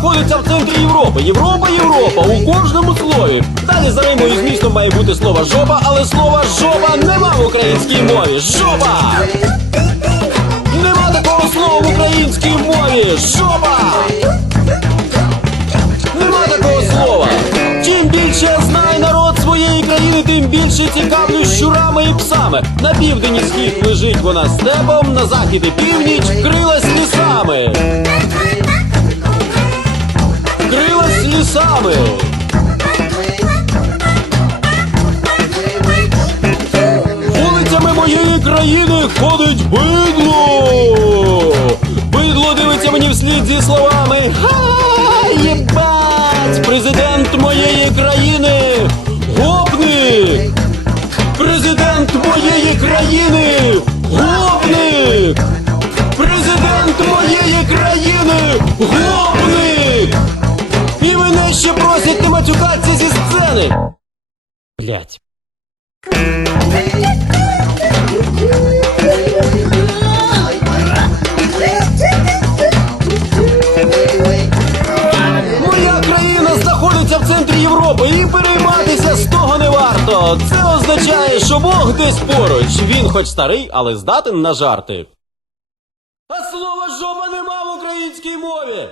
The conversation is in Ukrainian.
Знаходиться в центрі Європи. Європа, Європа у кожному слові. Далі за римою змістом має бути слово жопа, але слова жопа українській мові. Жопа! Нема такого слова в українській мові. Жопа! Нема такого слова. Чим більше я знаю народ своєї країни, тим більше цікавлюсь щурами і псами. На південь і схід лежить вона степом, на захід і північ крилась лісами. Крилась лісами. Країни ходить бидло. Бидло дивиться мені вслід зі словами єбать! Президент моєї країни гопник! Президент моєї країни гопник! Президент моєї країни гопник! І мене ще просять не матюкатися зі сцени! Блять. Моя країна знаходиться в центрі Європи і перейматися з того не варто. Це означає, що Бог десь поруч. Він хоч старий, але здатен на жарти. А слова жопа нема в українській мові.